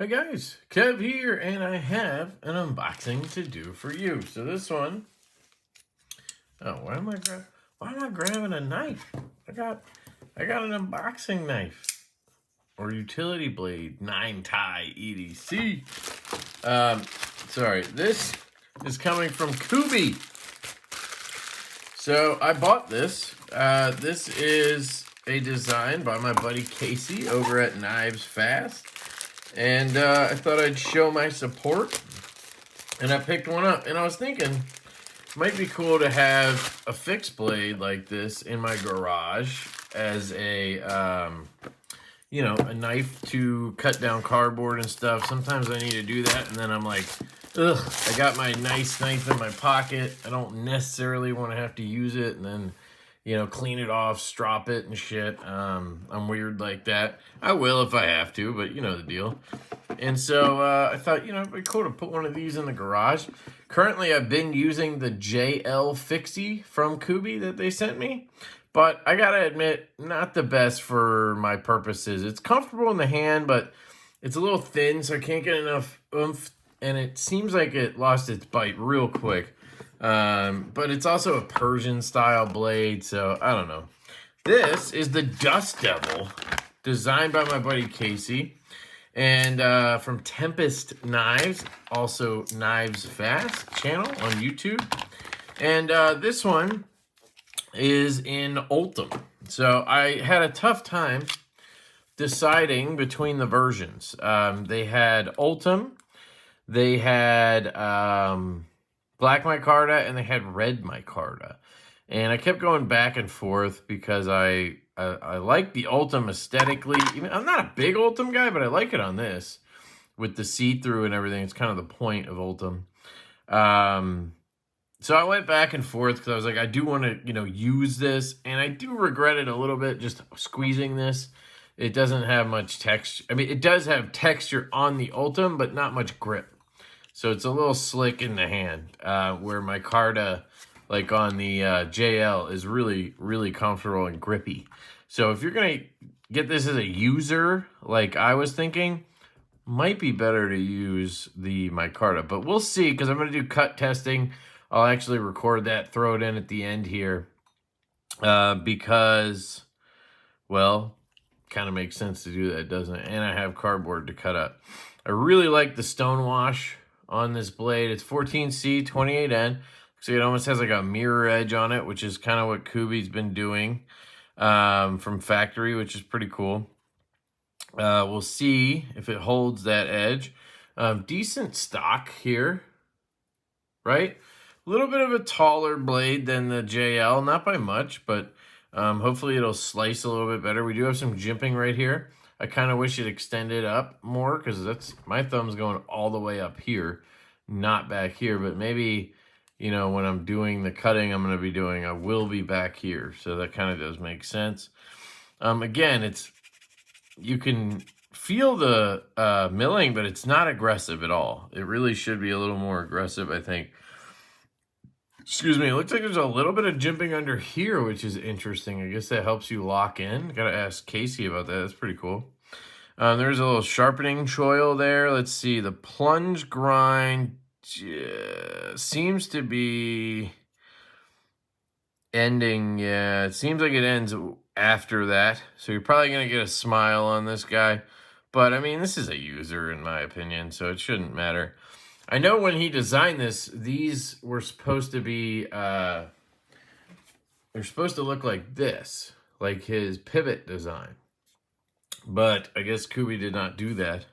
Hi guys, Kev here, and I have an unboxing to do for you. So this one, why am I grabbing a knife? I got an unboxing knife or utility blade, 9-tie EDC. Sorry, this is coming from Kubey. So I bought this. This is a design by my buddy Casey over at Knives Fast. And I thought I'd show my support, and I picked one up. And I was thinking, it might be cool to have a fixed blade like this in my garage as a, a knife to cut down cardboard and stuff. Sometimes I need to do that, and then I'm like, ugh, I got my nice knife in my pocket. I don't necessarily want to have to use it, and then clean it off, strop it and shit. I'm weird like that. I will if I have to, but you know the deal. And so I thought, it'd be cool to put one of these in the garage. Currently, I've been using the JL Fixie from Kubey that they sent me. But I gotta admit, not the best for my purposes. It's comfortable in the hand, but it's a little thin, so I can't get enough oomph. And it seems like it lost its bite real quick. But it's also a Persian style blade, so I don't know. This is the Dust Devil, designed by my buddy Casey, and from Tempest Knives, also Knives Fast channel on YouTube. And this one is in Ultim. So I had a tough time deciding between the versions. They had Ultim, they had black micarta, and they had red micarta. And I kept going back and forth because I like the Ultim aesthetically. I'm not a big Ultim guy, but I like it on this with the see-through and everything. It's kind of the point of Ultim. So I went back and forth because I was like, I do want to, use this, and I do regret it a little bit just squeezing this. It doesn't have much texture. I mean, it does have texture on the Ultim, but not much grip. So it's a little slick in the hand, where micarta, like on the JL, is really, really comfortable and grippy. So if you're going to get this as a user, like I was thinking, might be better to use the micarta. But we'll see, because I'm going to do cut testing. I'll actually record that, throw it in at the end here, because, well, kind of makes sense to do that, doesn't it? And I have cardboard to cut up. I really like the stonewash on this blade. It's 14C 28N. So it almost has like a mirror edge on it, which is kind of what Kubey's been doing from factory, which is pretty cool. We'll see if it holds that edge. Decent stock here, right? A little bit of a taller blade than the JL, not by much, but hopefully it'll slice a little bit better. We do have some jimping right here. I kind of wish it extended up more, because that's my thumb's going all the way up here, not back here. But maybe, when I'm doing the cutting I will be back here. So that kind of does make sense. Again, you can feel the milling, but it's not aggressive at all. It really should be a little more aggressive, I think. Excuse me, it looks like there's a little bit of jimping under here, which is interesting. I guess that helps you lock in. Gotta ask Casey about that. That's pretty cool. There's a little sharpening choil there. Let's see. The plunge grind seems to be ending. Yeah, it seems like it ends after that. So you're probably going to get a smile on this guy. But, I mean, this is a user, in my opinion, so it shouldn't matter. I know when he designed this, these were supposed to be, they're supposed to look like this, like his pivot design. But I guess Kubey did not do that,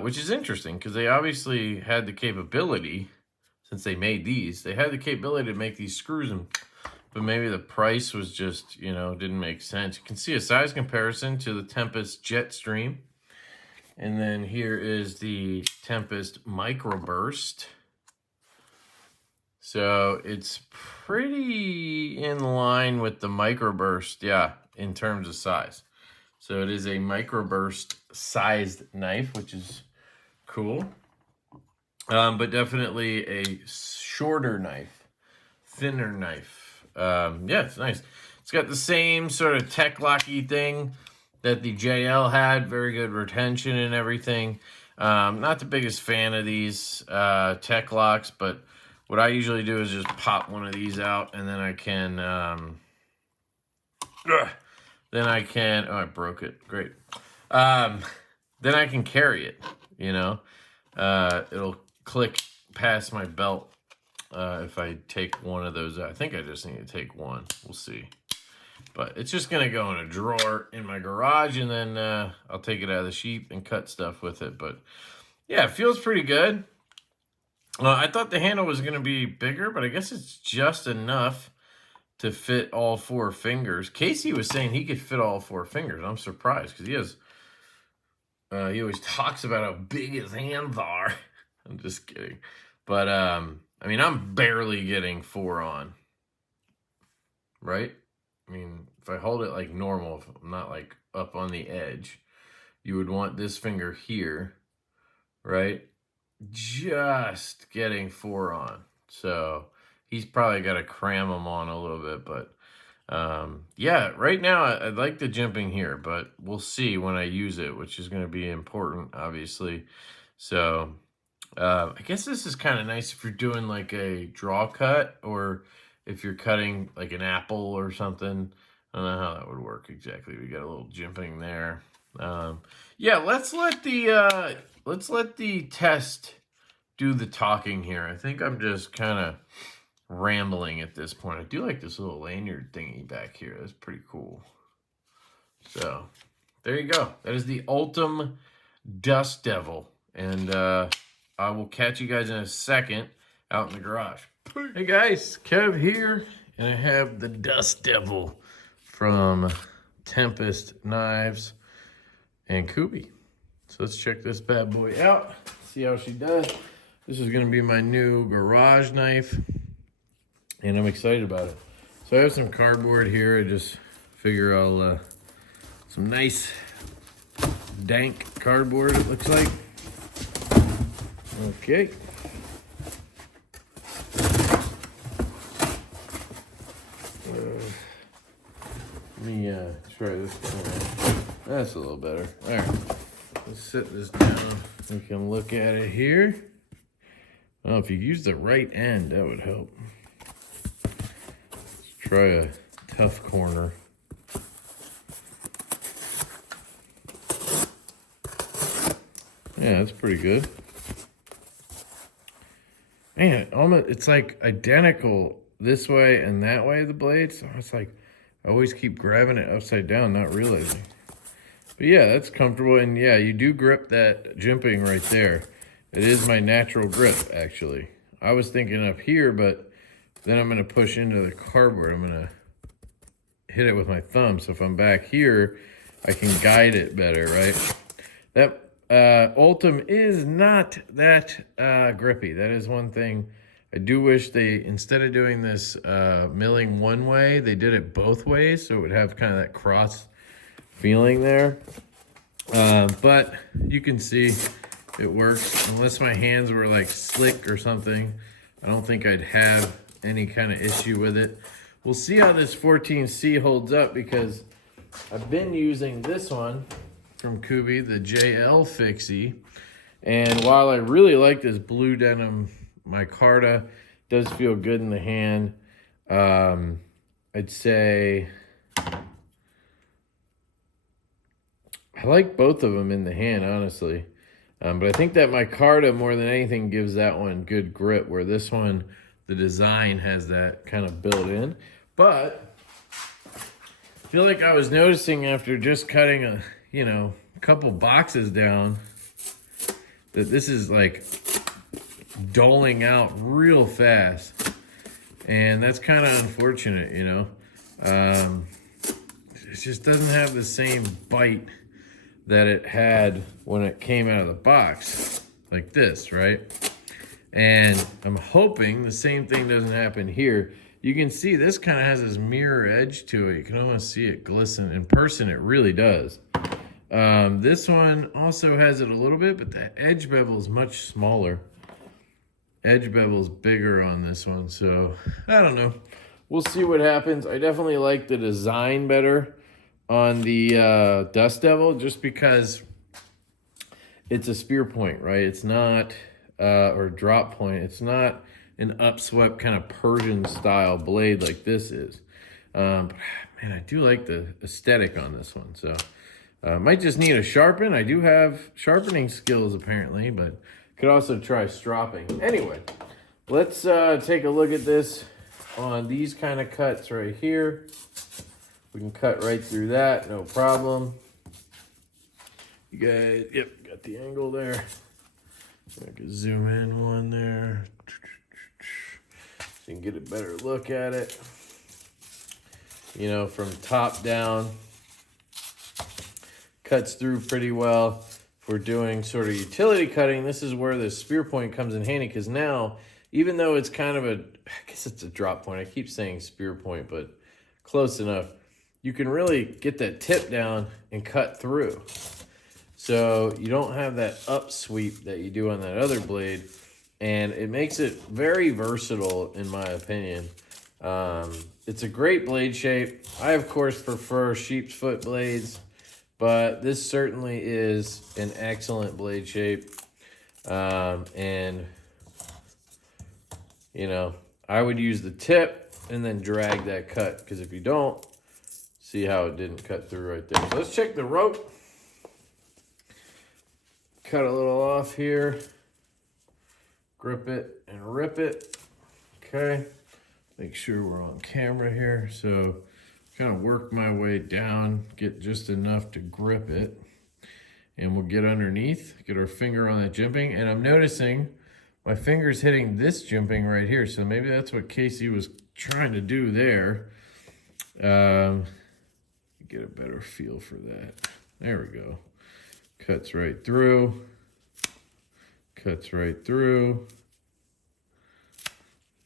which is interesting, because they obviously had the capability, since they made these, they had the capability to make these screws, but maybe the price was just, didn't make sense. You can see a size comparison to the Tempest Jetstream. And then here is the Tempest Microburst. So it's pretty in line with the Microburst, yeah, in terms of size. So it is a Microburst sized knife, which is cool. But definitely a shorter knife, thinner knife. Yeah, it's nice. It's got the same sort of tech locky thing that the JL had, very good retention and everything. Not the biggest fan of these tech locks, but what I usually do is just pop one of these out, and then I can, oh, I broke it, great. Then I can carry it, you know. It'll click past my belt if I take one of those out. I think I just need to take one, we'll see. But it's just going to go in a drawer in my garage, and then I'll take it out of the sheep and cut stuff with it. But yeah, it feels pretty good. I thought the handle was going to be bigger, but I guess it's just enough to fit all 4 fingers. Casey was saying he could fit all 4 fingers. I'm surprised because he has, he always talks about how big his hands are. I'm just kidding. But, I mean, I'm barely getting 4 on. Right? I mean, if I hold it like normal, if I'm not like up on the edge, you would want this finger here, right? Just getting 4 on. So he's probably got to cram them on a little bit, but yeah, right now I like the jimping here, but we'll see when I use it, which is going to be important, obviously. So I guess this is kind of nice if you're doing like a draw cut, or if you're cutting like an apple or something. I don't know how that would work exactly. We got a little jimping there. Yeah, let's let the test do the talking here. I think I'm just kind of rambling at this point. I do like this little lanyard thingy back here. That's pretty cool. So there you go. That is the Ultim Dust Devil. And I will catch you guys in a second out in the garage. Hey guys, Kev here, and I have the Dust Devil from Tempest Knives and Kubey. So let's check this bad boy out, see how she does. This is going to be my new garage knife, and I'm excited about it. So I have some cardboard here. I just figure I'll, some nice dank cardboard, it looks like. Okay. Let me try this one. That's a little better. All right, let's set this down. We can look at it here. Well, if you use the right end, that would help. Let's try a tough corner. Yeah, that's pretty good. Man, it's like identical this way and that way, the blade. So it's like I always keep grabbing it upside down, not realizing. But yeah, that's comfortable. And yeah, you do grip that jimping right there. It is my natural grip, actually. I was thinking up here, but then I'm going to push into the cardboard. I'm going to hit it with my thumb. So if I'm back here, I can guide it better, right? That Ultim is not that grippy. That is one thing. I do wish they, instead of doing this milling one way, they did it both ways, so it would have kind of that cross feeling there. But you can see it works. Unless my hands were like slick or something, I don't think I'd have any kind of issue with it. We'll see how this 14C holds up, because I've been using this one from Kubey, the JL Fixie. And while I really like this blue denim micarta, does feel good in the hand. I'd say I like both of them in the hand, honestly. But I think that micarta, more than anything, gives that one good grip, where this one, the design has that kind of built in. But I feel like I was noticing after just cutting a, couple boxes down, that this is like doling out real fast, and that's kind of unfortunate. It just doesn't have the same bite that it had when it came out of the box like this, right? And I'm hoping the same thing doesn't happen here. You can see this kind of has this mirror edge to it. You can almost see it glisten. In person, it really does. This one also has it a little bit, but the edge bevel is much smaller. Edge bevel is bigger on this one, so I don't know. We'll see what happens. I definitely like the design better on the Dust Devil, just because it's a spear point, right? It's not, or drop point. It's not an upswept kind of Persian style blade like this is. But man, I do like the aesthetic on this one. So might just need a sharpen. I do have sharpening skills apparently, but could also try stropping. Anyway, let's take a look at this on these kind of cuts right here. We can cut right through that, no problem. You guys, yep, got the angle there. I can zoom in one there. So you can get a better look at it. You know, from top down. Cuts through pretty well. If we're doing sort of utility cutting, this is where the spear point comes in handy, because now, even though it's kind of I guess it's a drop point. I keep saying spear point, but close enough. You can really get that tip down and cut through. So you don't have that up sweep that you do on that other blade. And it makes it very versatile, in my opinion. It's a great blade shape. I, of course, prefer sheep's foot blades, but this certainly is an excellent blade shape. And, you know, I would use the tip and then drag that cut, because if you don't, see how it didn't cut through right there. So let's check the rope. Cut a little off here. Grip it and rip it. Okay. Make sure we're on camera here. So kind of work my way down, get just enough to grip it. And we'll get underneath, get our finger on that jimping. And I'm noticing my finger's hitting this jimping right here. So maybe that's what Casey was trying to do there. Get a better feel for that. There we go. Cuts right through. Cuts right through.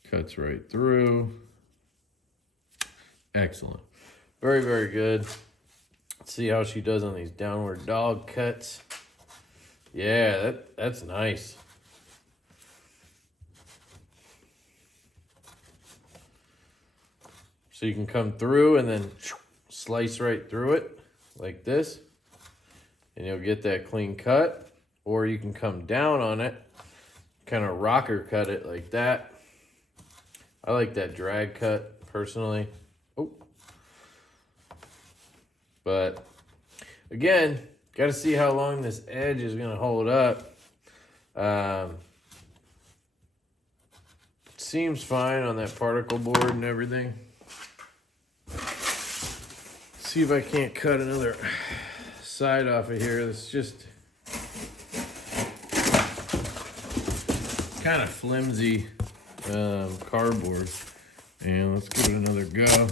Cuts right through. Excellent. Very, very good. Let's see how she does on these downward dog cuts. Yeah, that's nice. So you can come through and then slice right through it like this, and you'll get that clean cut. Or you can come down on it, kind of rocker cut it like that. I like that drag cut personally. Oh, but again, got to see how long this edge is going to hold up. Seems fine on that particle board and everything. See if I can't cut another side off of here. It's just kind of flimsy cardboard. And let's give it another go.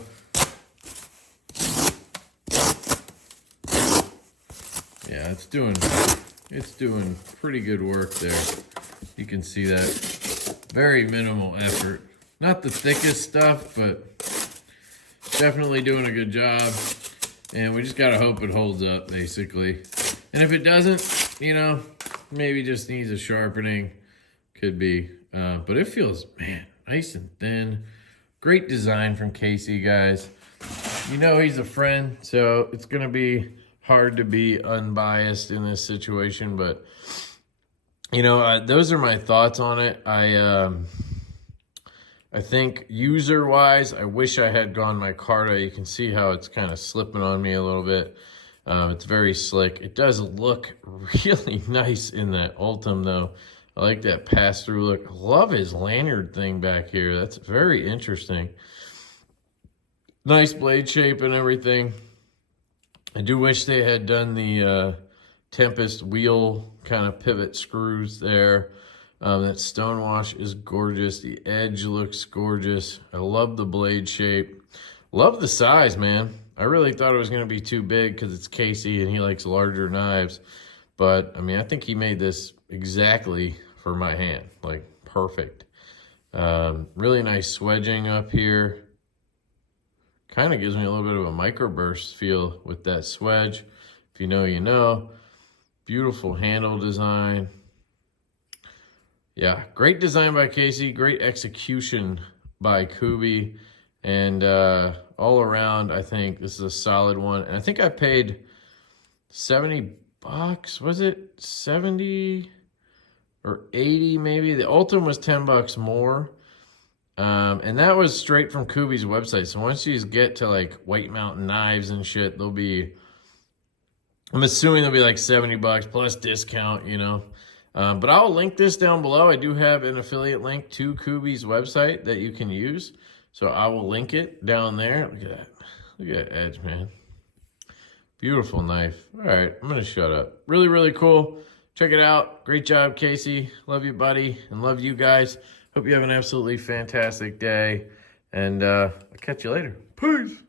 Yeah, it's doing pretty good work there. You can see that. Very minimal effort. Not the thickest stuff, but definitely doing a good job. And we just gotta hope it holds up, basically. And if it doesn't, you know, maybe just needs a sharpening. Could be. But it feels, man, nice and thin. Great design from Casey, guys. You know he's a friend, so it's gonna be hard to be unbiased in this situation. But, you know, those are my thoughts on it. I think user-wise, I wish I had gone micarta. You can see how it's kind of slipping on me a little bit. It's very slick. It does look really nice in that Ultim, though. I like that pass-through look. I love his lanyard thing back here. That's very interesting. Nice blade shape and everything. I do wish they had done the Tempest wheel kind of pivot screws there. That stonewash is gorgeous. The edge looks gorgeous. I love the blade shape. Love the size, man. I really thought it was going to be too big because it's Casey and he likes larger knives. But, I mean, I think he made this exactly for my hand. Like, perfect. Really nice swedging up here. Kind of gives me a little bit of a microburst feel with that swedge. If you know, you know. Beautiful handle design. Yeah, great design by Casey, great execution by Kubey, and all around, I think this is a solid one. And I think I paid 70 bucks. Was it 70 or 80 maybe? The Ultim was 10 bucks more. And that was straight from Kubey's website. So once you get to like White Mountain Knives and shit, they'll be, I'm assuming they'll be like 70 bucks plus discount, you know. But I'll link this down below. I do have an affiliate link to Kubey's website that you can use. So I will link it down there. Look at that. Look at that edge, man. Beautiful knife. All right, I'm going to shut up. Really, really cool. Check it out. Great job, Casey. Love you, buddy, and love you guys. Hope you have an absolutely fantastic day. And I'll catch you later. Peace.